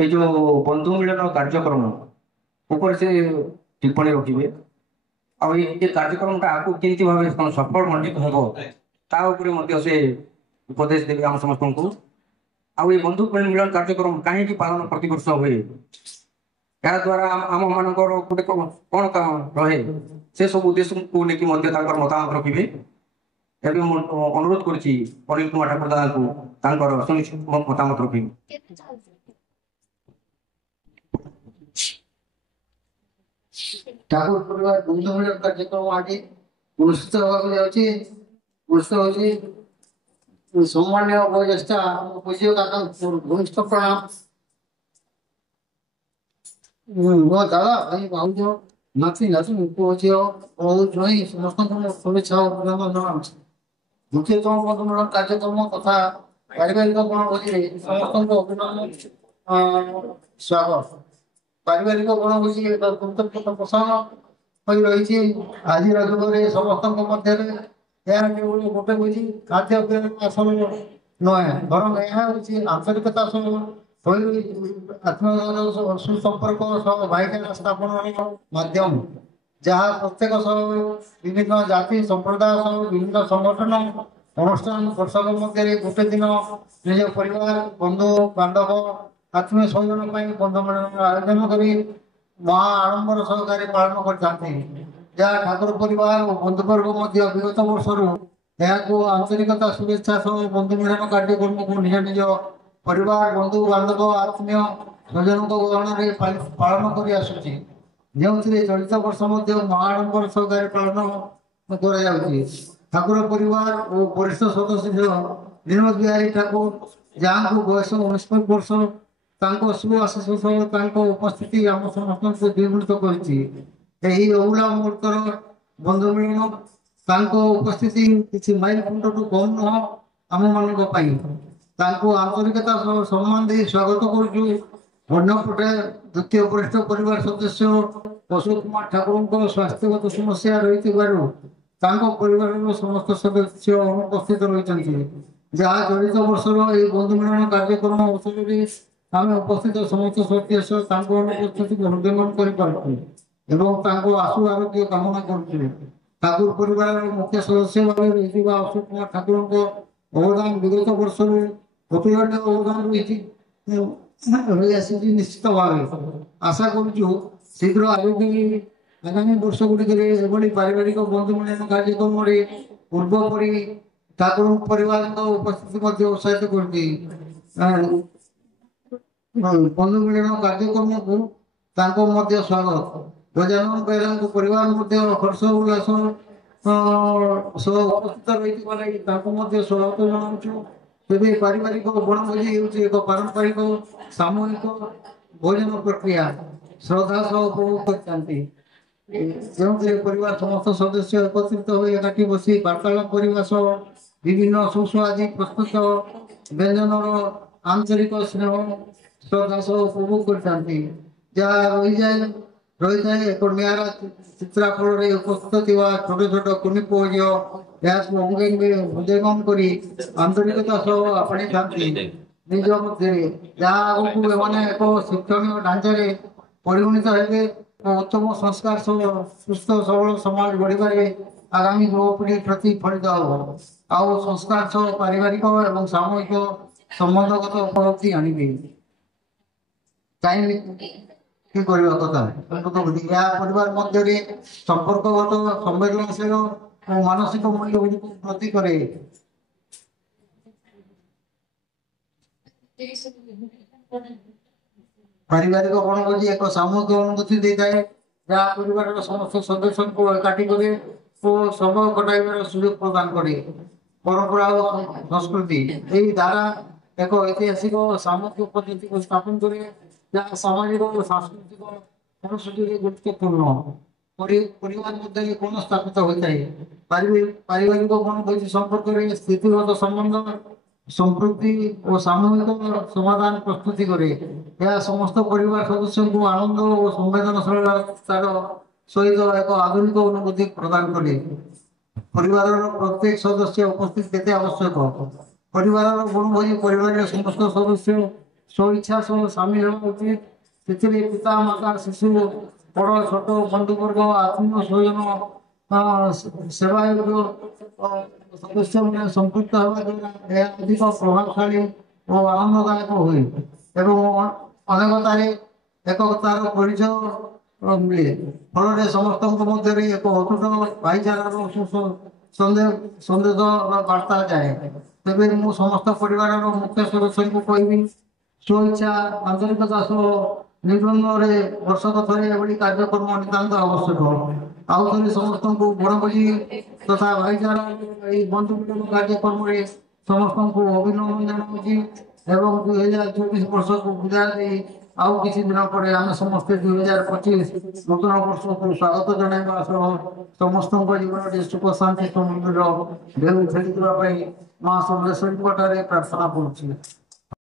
এই ଯୋଉ ବନ୍ଧୁ ମିଳନ କାର୍ଯ୍ୟକ୍ରମ ଉପରେ ସେ ଟିପ୍ପଣୀ ରଖିବେ। ଆଉ ଏ କାର୍ଯ୍ୟକ୍ରମଟା ଆଗକୁ କେମିତି ଭାବେ କ'ଣ ସଫଳ ମଣ୍ଡିତ ହେବ ତା ଉପରେ ମଧ୍ୟ ସେ ଉପଦେଶ ଦେବେ ଆମ ସମସ୍ତଙ୍କୁ। ଆଉ ଏ ବନ୍ଧୁ ମିଳନ କାର୍ଯ୍ୟକ୍ରମ କାହିଁକି ପାଳନ ପ୍ରତିବର୍ଷ ହୁଏ, ଏହା ଦ୍ୱାରା ଆମ ମାନଙ୍କର ଗୋଟେ କ'ଣ କାମ ରହେ, ସେ ସବୁ ଉଦ୍ଦେଶ୍ୟକୁ ନେଇକି ମଧ୍ୟ ତାଙ୍କର ମତାମତ ରଖିବେ। ଏବେ ମୁଁ ଅନୁରୋଧ କରୁଛି ଅନିଲ କୁମାର ଠାକୁର ଦାଦାଙ୍କୁ ତାଙ୍କର ମତାମତ ରଖିବେ। ଠାକୁର ପରିବାର ବନ୍ଧୁ ମିଳନ କାର୍ଯ୍ୟକ୍ରମ ଆଜି ଅନୁଷ୍ଠିତ ହେବାକୁ ଯାଉଛି। ଅନୁଷ୍ଠିତ ହେଉଛି ସମ୍ମାନୀୟ ବୟୋଜ୍ୟେଷ୍ଠ ପୂଜ୍ୟ କାକା ଘନିଷ୍ଠ ପ୍ରଣାମ। ମୋ ଦାଦା ଭାଇ ଭାଉଜ ନାତି ନାତୁଣୀ ପୁଅ ଝିଅ ବହୁତ ଜଣେଇ ସମସ୍ତଙ୍କୁ ଶୁଭେଚ୍ଛା ଓ ଅଭିନନ୍ଦନ ଜଣାଉଛି। ମୁଖ୍ୟତଃ ବନ୍ଧୁ ମିଳନ କାର୍ଯ୍ୟକ୍ରମ ତଥା ପାରିବାରିକ ବଣଭୋଜିରେ ସମସ୍ତଙ୍କୁ ଅଭିନନ୍ଦନ ସ୍ୱାଗତ। ପାରିବାରିକ ବଣଭୋଜି ଏକ ଗୁରୁତ୍ୱପୂର୍ଣ୍ଣ ପ୍ରସଙ୍ଗ ହୋଇ ରହିଛି ଆଜିର ଯୁଗରେ ସମସ୍ତଙ୍କ ମଧ୍ୟରେ। ଏହା କେବଳ ଗୋଟେ ଭୋଜି ଖାଦ୍ୟପେୟ ଆସନ ନୁହେଁ, ବରଂ ଏହା ହେଉଛି ଆନ୍ତରିକତା ସହ ଆତ୍ମୀୟତାର ସୁସମ୍ପର୍କ ସହ ଭାଇଚାରା ସ୍ଥାପନର ମାଧ୍ୟମ, ଯାହା ପ୍ରତ୍ୟେକ ସହ ବିଭିନ୍ନ ଜାତି ସମ୍ପ୍ରଦାୟ ସହ ବିଭିନ୍ନ ସଂଗଠନ ଅନୁଷ୍ଠାନ ବର୍ଷକ ମଧ୍ୟରେ ଗୋଟେ ଦିନ ନିଜ ପରିବାର ବନ୍ଧୁ ବାନ୍ଧବ ଆତ୍ମୀୟ ସ୍ୱଜନ ପାଇଁ ବନ୍ଧୁ ମିଳନର ଆୟୋଜନ କରି ମହା ଆଡ଼ମ୍ବର ସହକାରେ ପାଳନ କରିଥାନ୍ତି। ଯାହା ଠାକୁର ପରିବାର ଓ ବନ୍ଧୁବର୍ଗ ମଧ୍ୟ ବିଗତ ବର୍ଷରୁ ଏହାକୁ ଆନ୍ତରିକତା ଶୁଭେଚ୍ଛା ସହ ବନ୍ଧୁ ମିଳନ କାର୍ଯ୍ୟକ୍ରମକୁ ନିଜ ନିଜ ପରିବାର ବନ୍ଧୁ ବାନ୍ଧବ ଆତ୍ମୀୟ ସ୍ୱଜନଙ୍କ ଗହଣରେ ପାଳନ କରି ଆସୁଛି, ଯେଉଁଥିରେ ଚଳିତ ବର୍ଷ ମଧ୍ୟ ମହା ଆଡ଼ମ୍ବର ସହକାରେ ପାଳନ କରାଯାଉଛି। ଠାକୁର ପରିବାର ଓ ବରିଷ୍ଠ ସଦସ୍ୟ ବିନୋଦ ବିହାରୀ ଠାକୁର ଯାହାଙ୍କୁ ବୟସ 69 ବର୍ଷ, ତାଙ୍କ ସୁଆଶିଷ ସହ ତାଙ୍କ ଉପସ୍ଥିତି ଆମ ସମସ୍ତଙ୍କୁ ଦ୍ୱିଗୁଣିତ କରିଛି। ଏହି ଅଭୁଲା ମୁହୂର୍ତ୍ତର ବନ୍ଧୁ ମିଳନ ତାଙ୍କ ଉପସ୍ଥିତି କିଛି ମାଇଲ ଖୁଣ୍ଟଠୁ କମ୍ ନୁହଁ ଆମମାନଙ୍କ ପାଇଁ। ତାଙ୍କୁ ଆନ୍ତରିକତା ସହ ସମ୍ମାନ ଦେଇ ସ୍ୱାଗତ କରୁଛୁ। ଅନ୍ୟପଟେ ଦ୍ୱିତୀୟ ବରିଷ୍ଠ ପରିବାର ସଦସ୍ୟ ଅଶୋକ କୁମାର ଠାକୁରଙ୍କ ସ୍ୱାସ୍ଥ୍ୟଗତ ସମସ୍ୟା ରହିଥିବାରୁ ତାଙ୍କ ପରିବାରର ସମସ୍ତ ସଦସ୍ୟ ଅନୁପସ୍ଥିତ ରହିଛନ୍ତି, ଯାହା ଚଳିତ ବର୍ଷର ଏହି ବନ୍ଧୁ ମିଳନ କାର୍ଯ୍ୟକ୍ରମ ଅବସରରେ ଆମେ ଉପସ୍ଥିତ ସମସ୍ତ ସଦସ୍ୟ ତାଙ୍କ ଅନୁପସ୍ଥିତିକୁ ହୃଦୟଙ୍ଗମ କରିପାରୁଛୁ ଏବଂ ତାଙ୍କ ଆଶୁ ଆରୋଗ୍ୟ କାମନା କରୁଛୁ। ଠାକୁର ପରିବାରର ମୁଖ୍ୟ ସଦସ୍ୟ ଭାବେ ରହିଥିବା ଅଶୋକ କୁମାର ଠାକୁରଙ୍କ ଅବଦାନ ବିଗତ ବର୍ଷରୁ ଅତୁଳନୀୟ ଅବଦାନ ରହିଛି ରହିଆସିଛି। ନିଶ୍ଚିତ ଭାବେ ଆଶା କରୁଛୁ ଶୀଘ୍ର ଆଗାମୀ ବର୍ଷ ଗୁଡ଼ିକରେ ଏଭଳି ପାରିବାରିକ ବନ୍ଧୁ ମିଳନ କାର୍ଯ୍ୟକ୍ରମରେ ପୂର୍ବ ପରି ଠାକୁର ପରିବାରଙ୍କ ଉପସ୍ଥିତି ମଧ୍ୟ ଉତ୍ସାହିତ କରୁଛି। ବନ୍ଧୁ ମିଳନ କାର୍ଯ୍ୟକ୍ରମକୁ ତାଙ୍କ ମଧ୍ୟ ସ୍ୱାଗତ। ଗଜାନନ ବେହେରାଙ୍କ ପରିବାର ମଧ୍ୟ ହର୍ଷ ଉଲ୍ଲାସ ସହ ଉପସ୍ଥିତ ରହିଥିବା ଲାଗି ତାଙ୍କୁ ମଧ୍ୟ ସ୍ୱାଗତ ଜଣାଉଛୁ। ତେବେ ପାରିବାରିକ ବଣଭୋଜି ହେଉଛି ଏକ ପାରମ୍ପରିକ ସାମୂହିକ ଭୋଜନ ପ୍ରକ୍ରିୟା ଶ୍ରଦ୍ଧା ସହ ଉପଭୋଗ କରିଥାନ୍ତି, ଯେଉଁଥିରେ ପରିବାର ସମସ୍ତ ସଦସ୍ୟ ଏକତ୍ରିତ ହୋଇ ଏକାଠି ବସି ବାର୍ତ୍ତାଳାପ କରିବା ସହ ବିଭିନ୍ନ ସୁସ୍ୱାଦୁ ପ୍ରସ୍ତୁତ ବ୍ୟଞ୍ଜନର ଆନ୍ତରିକ ସ୍ନେହ ଶ୍ରଦ୍ଧା ସହ ଉପଭୋଗ କରିଥାନ୍ତି, ଯାହା ରହିଥାଏ ଏକ ନିଆରା ଚିତ୍ରାଫଳରେ ଉପସ୍ଥିତ ଥିବା ଛୋଟ ଛୋଟ କୁନି ପୁଅ ଝିଅ ଏହାକୁ ହୃଦୟଙ୍ଗମ କରି ଆନ୍ତରିକତା ସହ ଆପଣେଇଥାନ୍ତି ନିଜ ମଧ୍ୟରେ, ଯାହା ଆଗକୁ ଏମାନେ ଏକ ଶିକ୍ଷଣୀୟ ଢାଞ୍ଚାରେ ପରିଗଣିତ ହେବେ ଓ ଉତ୍ତମ ସଂସ୍କାର ସହ ସୁସ୍ଥ ସବଳ ସମାଜ ଗଢ଼ିବାରେ ଆଗାମୀ ଯୁବପିଢ଼ି ପ୍ରତିଫଳିତ ହେବ। ଆଉ ସଂସ୍କାର ସହ ପାରିବାରିକ ଏବଂ ସାମୂହିକ ସମ୍ବନ୍ଧଗତ ଉପଲବ୍ଧି ଆଣିବେ। କି କରିବା କଥା ଏହା ପରିବାର ମଧ୍ୟରେ ସମ୍ପର୍କଗତ ସମ୍ବେଦନଶୀଳ ଓ ମାନସିକ ମୂଲ୍ୟବୋଧକୁ ବୃଦ୍ଧି କରେ। ପାରିବାରିକ ବଣଭୋଜି ଏକ ସାମୂହିକ ଅନୁଭୂତି ଦେଇଥାଏ, ଯାହା ପରିବାରର ସମସ୍ତ ସଦସ୍ୟଙ୍କୁ ଏକାଠି କରେ ଓ ସମୟ କଟାଇବାର ସୁଯୋଗ ପ୍ରଦାନ କରେ। ପରମ୍ପରା ଓ ସଂସ୍କୃତି ଏହି ଧାରା ଏକ ଐତିହାସିକ ସାମୂହିକ ପଦ୍ଧତିକୁ ସ୍ଥାପନ କରେ, ଯାହା ସାମାଜିକ ଓ ସାଂସ୍କୃତିକ ଅନୁସୃତିରେ ଗୁରୁତ୍ୱପୂର୍ଣ୍ଣ। ପରିବାର ମଧ୍ୟରେ କୋଣ ସ୍ଥାପିତ ହୋଇଥାଏ। ପାରିବାରିକ ବଣଭୋଜି ସମ୍ପର୍କରେ ସ୍ଥିତିଗତ ସମ୍ବନ୍ଧ ସମ୍ପୃକ୍ତି ଓ ସାମୂହିକ ସମାଧାନ ପ୍ରସ୍ତୁତି କରେ। ଏହା ସମସ୍ତ ପରିବାର ସଦସ୍ୟଙ୍କୁ ଆନନ୍ଦ ଓ ସମ୍ବେଦନଶୀଳତାର ସହିତ ଏକ ଆଧୁନିକ ଅନୁଭୂତି ପ୍ରଦାନ କରେ। ପରିବାରର ପ୍ରତ୍ୟେକ ସଦସ୍ୟ ଉପସ୍ଥିତି କେତେ ଆବଶ୍ୟକ। ପରିବାରର ବଣଭୋଜି ପରିବାରର ସମସ୍ତ ସଦସ୍ୟ ସ୍ୱଇଚ୍ଛା ସହ ସାମିଲ ହେବା ଉଚିତ। ସେଥିରେ ପିତା ମାତା ଶିଶୁ ବଡ଼ ଛୋଟ ବନ୍ଧୁବର୍ଗ ଆତ୍ମୀୟ ସ୍ୱଜନ ସେବାୟତ ସଦସ୍ୟମାନେ ସମ୍ପୃକ୍ତ ହେବା ଦ୍ୱାରା ଏହା ଅଧିକ ପ୍ରଭାବଶାଳୀ ଓ ଆନନ୍ଦଦାୟକ ହୁଏ ଏବଂ ଅନେକତାରେ ଏକତାର ପରିଚୟ ମିଳେ। ଫଳରେ ସମସ୍ତଙ୍କ ମଧ୍ୟରେ ଏକ ଅତୁଟ ଭାଇଚାରାର ସନ୍ଦେଶ ବା ବାର୍ତ୍ତା ଯାଏ। ତେବେ ମୁଁ ସମସ୍ତ ପରିବାରର ମୁଖ୍ୟ ସଦସ୍ୟଙ୍କୁ କହିବି, ସ୍ୱଇଚ୍ଛା ଆନ୍ତରିକତା ସହ ନିବନ୍ଧରେ ବର୍ଷକ ଥରେ ଏଭଳି କାର୍ଯ୍ୟକ୍ରମ ନିତାନ୍ତ ଆବଶ୍ୟକ। ଆଉ ଥରେ ସମସ୍ତଙ୍କୁ ବଣଭୋଜି ତଥା ଭାଇଚାରା ଏହି ବନ୍ଧୁ ମିଳନ କାର୍ଯ୍ୟକ୍ରମରେ ସମସ୍ତଙ୍କୁ ଅଭିନନ୍ଦନ ଜଣାଉଛି ଏବଂ 2024 ବର୍ଷକୁ ବିଦାୟ ଦେଇ ଆଉ କିଛି ଦିନ ପରେ ଆମେ ସମସ୍ତେ 2025 ନୂତନ ବର୍ଷକୁ ସ୍ୱାଗତ ଜଣାଇବା ସହ ସମସ୍ତଙ୍କ ଜୀବନରେ ସୁଖ ଶାନ୍ତି ସମୃଦ୍ଧିର ଢେଉ ଖେଳିଥିବା ପାଇଁ ମା ସମଲେଶ୍ୱରୀଙ୍କ ଠାରେ ପ୍ରାର୍ଥନା କରୁଛି।